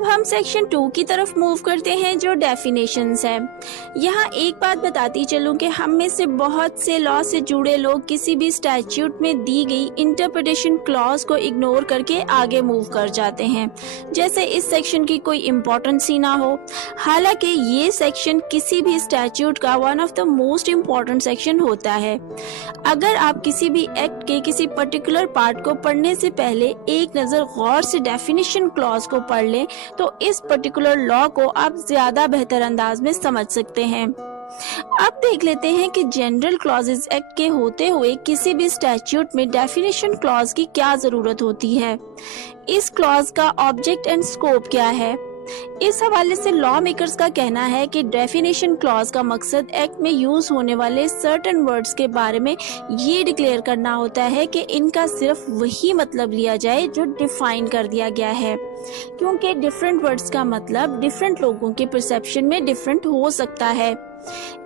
अब हम सेक्शन 2 की तरफ मूव करते हैं जो डेफिनेशंस है। यहाँ एक बात बताती चलूं कि हम में से बहुत से लॉ से जुड़े लोग किसी भी स्टैट्यूट में दी गई इंटरप्रिटेशन क्लॉज को इग्नोर करके आगे मूव कर जाते हैं, जैसे इस सेक्शन की कोई इम्पोर्टेंस ही ना हो। हालांकि ये सेक्शन किसी भी स्टैट्यूट का one of the most important section होता है। अगर आप किसी भी एक्ट के किसी पर्टिकुलर पार्ट को पढ़ने से पहले एक नजर गौर से डेफिनेशन क्लॉज को पढ़ लें तो इस पर्टिकुलर लॉ को आप ज्यादा बेहतर अंदाज में समझ सकते हैं। अब देख लेते हैं कि जनरल क्लॉजेस एक्ट के होते हुए किसी भी स्टैट्यूट में डेफिनेशन क्लॉज की क्या जरूरत होती है, इस क्लॉज का ऑब्जेक्ट एंड स्कोप क्या है। इस हवाले से लॉ मेकर्स का कहना है कि डेफिनेशन क्लॉज का मकसद एक्ट में यूज होने वाले सर्टेन वर्ड्स के बारे में ये डिक्लेयर करना होता है कि इनका सिर्फ वही मतलब लिया जाए जो डिफाइन कर दिया गया है, क्योंकि डिफरेंट वर्ड्स का मतलब डिफरेंट लोगों के परसेप्शन में डिफरेंट हो सकता है।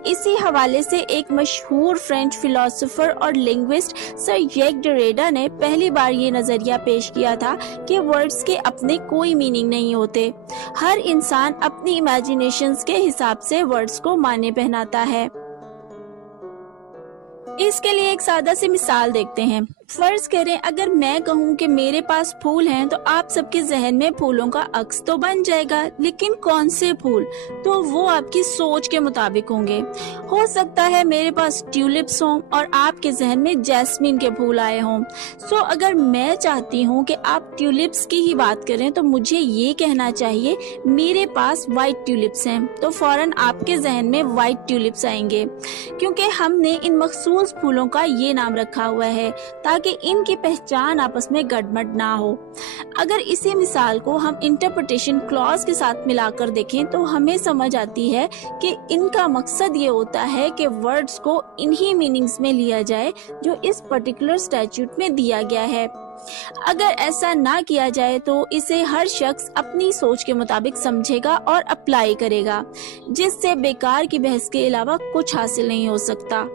इसी हवाले से एक मशहूर फ्रेंच फिलोसोफर और लिंग्विस्ट सर जैक डेरिडा ने पहली बार ये नजरिया पेश किया था कि वर्ड्स के अपने कोई मीनिंग नहीं होते, हर इंसान अपनी इमेजिनेशंस के हिसाब से वर्ड्स को माने पहनाता है। इसके लिए एक सादा सी मिसाल देखते हैं। फर्ज करें अगर मैं कहूँ कि मेरे पास फूल हैं तो आप सबके जहन में फूलों का अक्स तो बन जाएगा, लेकिन कौन से फूल, तो वो आपकी सोच के मुताबिक होंगे। हो सकता है मेरे पास ट्यूलिप्स हों और आपके जहन में जैस्मीन के फूल आए हों। सो अगर मैं चाहती हूँ कि आप ट्यूलिप्स की ही बात करें तो मुझे ये कहना चाहिए मेरे पास व्हाइट ट्यूलिप्स हैं, तो फौरन आपके जहन में व्हाइट ट्यूलिप्स आएंगे, क्योंकि हमने इन मखसूस फूलों का ये नाम रखा हुआ है ताकि इनकी पहचान आपस में गड़बड़ ना हो। अगर इसी मिसाल को हम इंटरप्रिटेशन क्लॉज के साथ मिलाकर देखें तो हमें समझ आती है कि इनका मकसद ये होता है कि वर्ड्स को इन्हीं मीनिंग्स में लिया जाए जो इस पर्टिकुलर स्टैट्यूट में दिया गया है। अगर ऐसा ना किया जाए तो इसे हर शख्स अपनी सोच के मुताबिक समझेगा और अप्लाई करेगा, जिससे बेकार की बहस के अलावा कुछ हासिल नहीं हो सकता।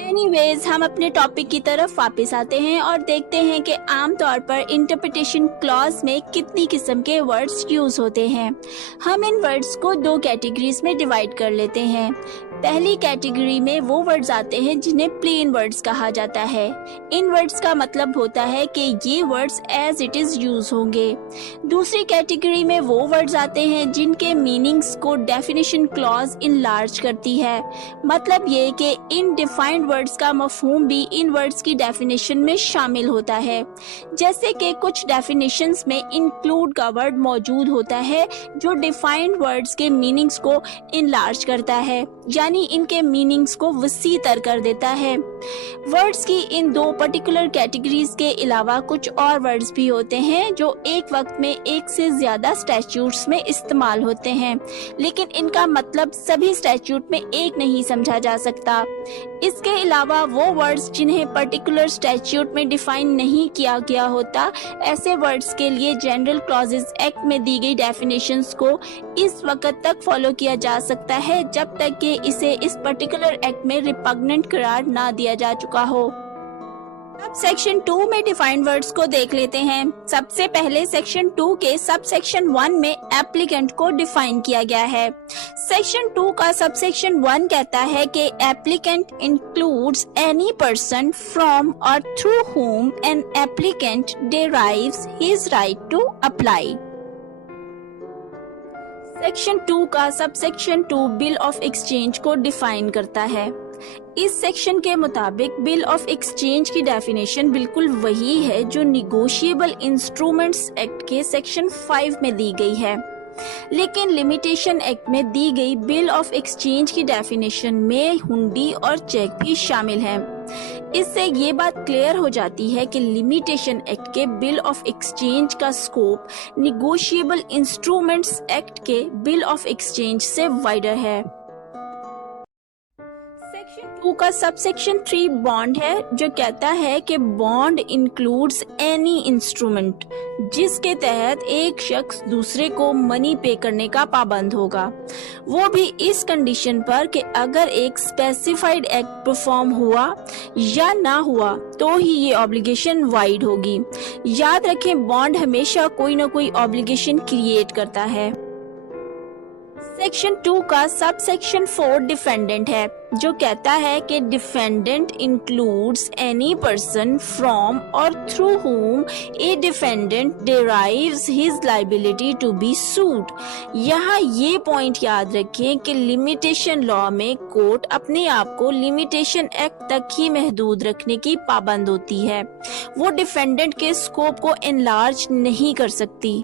एनीवेज, हम अपने टॉपिक की तरफ वापस आते हैं और देखते हैं कि आमतौर पर इंटरप्रिटेशन क्लॉज में कितनी किस्म के वर्ड्स यूज होते हैं। हम इन वर्ड्स को दो कैटेगरीज में डिवाइड कर लेते हैं। पहली कैटेगरी में वो वर्ड्स आते हैं जिन्हें प्लेन वर्ड्स कहा जाता है। इन वर्ड्स का मतलब होता है कि ये words as it is use होंगे। दूसरी कैटेगरी में वो वर्ड्स आते हैं जिनके मीनिंग्स को डेफिनेशन क्लॉज इनलार्ज करती है। मतलब ये कि इन डिफाइंड वर्ड्स का मफहूम भी इन वर्ड्स की डेफिनेशन में शामिल होता है। जैसे कि कुछ डेफिनेशंस में इंक्लूड का वर्ड मौजूद होता है जो डिफाइंड वर्ड्स के मीनिंग्स को इनलार्ज करता है, यानी इनके मीनिंग्स को वसी तर कर देता है। वर्ड्स की इन दो पर्टिकुलर कैटेगरीज के अलावा कुछ और वर्ड्स भी होते हैं जो एक वक्त में एक से ज्यादा स्टैट्यूट्स में इस्तेमाल होते हैं, लेकिन इनका मतलब सभी स्टैट्यूट में एक नहीं समझा जा सकता। इसके अलावा वो वर्ड्स जिन्हें पर्टिकुलर स्टैट्यूट में डिफाइन नहीं किया गया होता, ऐसे वर्ड्स के लिए जनरल क्लॉजेस एक्ट में दी गई डेफिनेशंस को इस वक्त तक फॉलो किया जा सकता है जब तक कि इसे इस पर्टिकुलर एक्ट में रिपग्नेंट करार ना दिया जा चुका हो। अब सेक्शन 2 में डिफाइंड वर्ड्स को देख लेते हैं। सबसे पहले सेक्शन 2 के सब सेक्शन 1 में एप्लीकेंट को डिफाइन किया गया है। सेक्शन 2 का सब सेक्शन 1 कहता है कि applicant includes any person from और through whom an applicant derives his right to apply। Section 2 का sub section 2 bill of exchange को डिफाइन करता है। इस सेक्शन के मुताबिक बिल ऑफ एक्सचेंज की डेफिनेशन बिल्कुल वही है जो निगोशिएबल इंस्ट्रूमेंट्स एक्ट के सेक्शन 5 में दी गई है, लेकिन लिमिटेशन एक्ट में दी गई बिल ऑफ एक्सचेंज की डेफिनेशन में हुंडी और चेक भी शामिल है। इससे ये बात क्लियर हो जाती है कि लिमिटेशन एक्ट के बिल ऑफ एक्सचेंज का स्कोप निगोशिएबल इंस्ट्रूमेंट्स एक्ट के बिल ऑफ एक्सचेंज से वाइडर है। सेक्शन 2 का सब सेक्शन 3 बॉन्ड है, जो कहता है कि बॉन्ड इंक्लूड्स एनी इंस्ट्रूमेंट जिसके तहत एक शख्स दूसरे को मनी पे करने का पाबंद होगा, वो भी इस कंडीशन पर कि अगर एक स्पेसिफाइड एक्ट परफॉर्म हुआ या ना हुआ तो ही ये ऑब्लिगेशन वाइड होगी। याद रखें, बॉन्ड हमेशा कोई ना कोई ऑब्लिगेशन क्रिएट करता है। सेक्शन 2 का सब सेक्शन 4 डिफेंडेंट है, जो कहता है कि defendant includes any person from और through whom a defendant derives his liability to be sued. यहाँ ये पॉइंट याद रखें कि लिमिटेशन लॉ में कोर्ट अपने आप को लिमिटेशन एक्ट तक ही महदूद रखने की पाबंद होती है, वो डिफेंडेंट के स्कोप को एनलार्ज नहीं कर सकती।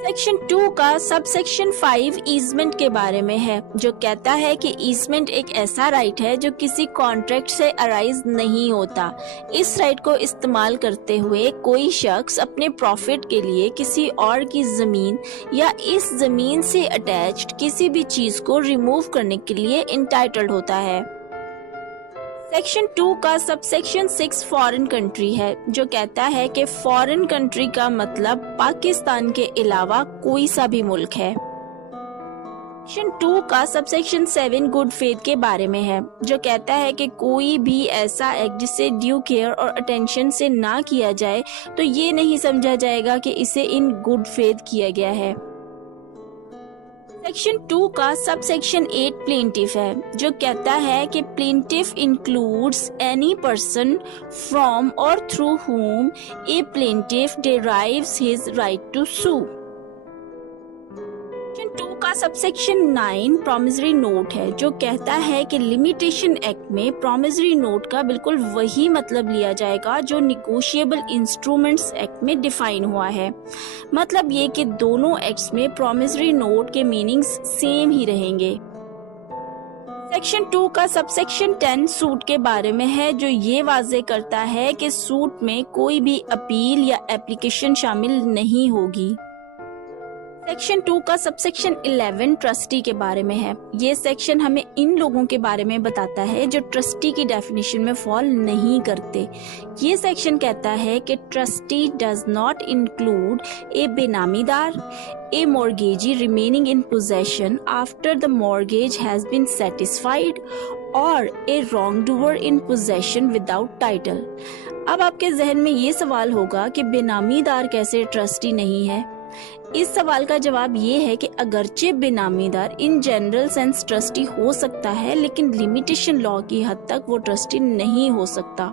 सेक्शन 2 का सब सेक्शन 5 ईजमेंट के बारे में है, जो कहता है कि ईजमेंट एक ऐसा राइट है जो किसी कॉन्ट्रैक्ट से अराइज नहीं होता। इस राइट को इस्तेमाल करते हुए कोई शख्स अपने प्रॉफिट के लिए किसी और की जमीन या इस जमीन से अटैच्ड किसी भी चीज को रिमूव करने के लिए इंटाइटल्ड होता है। सेक्शन 2 का सब सेक्शन 6 फॉरेन कंट्री है, जो कहता है कि फॉरेन कंट्री का मतलब पाकिस्तान के अलावा कोई सा भी मुल्क है। सेक्शन 2 का सब सेक्शन 7 गुड फेथ के बारे में है, जो कहता है कि कोई भी ऐसा एक्ट जिसे ड्यू केयर और अटेंशन से ना किया जाए तो ये नहीं समझा जाएगा कि इसे इन गुड फेथ किया गया है। सेक्शन 2 का सब सेक्शन 8 प्लेंटिफ है, जो कहता है कि plaintiff includes any person from और through whom a plaintiff derives his right to sue. Section 2 का सब सेक्शन 9 प्रोमिसरी नोट है, जो कहता है कि लिमिटेशन एक्ट में प्रोमिसरी नोट का बिल्कुल वही मतलब लिया जाएगा जो निगोशिएबल इंस्ट्रूमेंट्स एक्ट में डिफाइन हुआ है। मतलब ये कि दोनों एक्ट्स में प्रोमिसरी नोट के मीनिंग्स सेम ही रहेंगे। सेक्शन 2 का सब सेक्शन 10 सूट के बारे में है, जो ये वाजे करता है कि सूट में कोई भी अपील या एप्लीकेशन शामिल नहीं होगी। सेक्शन 2 का सबसेक्शन 11 ट्रस्टी के बारे में है। ये सेक्शन हमें इन लोगों के बारे में बताता है जो ट्रस्टी की डेफिनेशन में फॉल नहीं करते। ये सेक्शन कहता है कि trustee does not include a बेनामीदार, a mortgagee remaining in possession after the mortgage has been satisfied और a wrong doer in possession without title. अब आपके जहन में ये सवाल होगा कि बेनामीदार कैसे ट्रस्टी नहीं है। इस सवाल का जवाब ये है कि अगरचे बेनामीदार इन जनरल सेंस ट्रस्टी हो सकता है, लेकिन लिमिटेशन लॉ की हद तक वो ट्रस्टी नहीं हो सकता।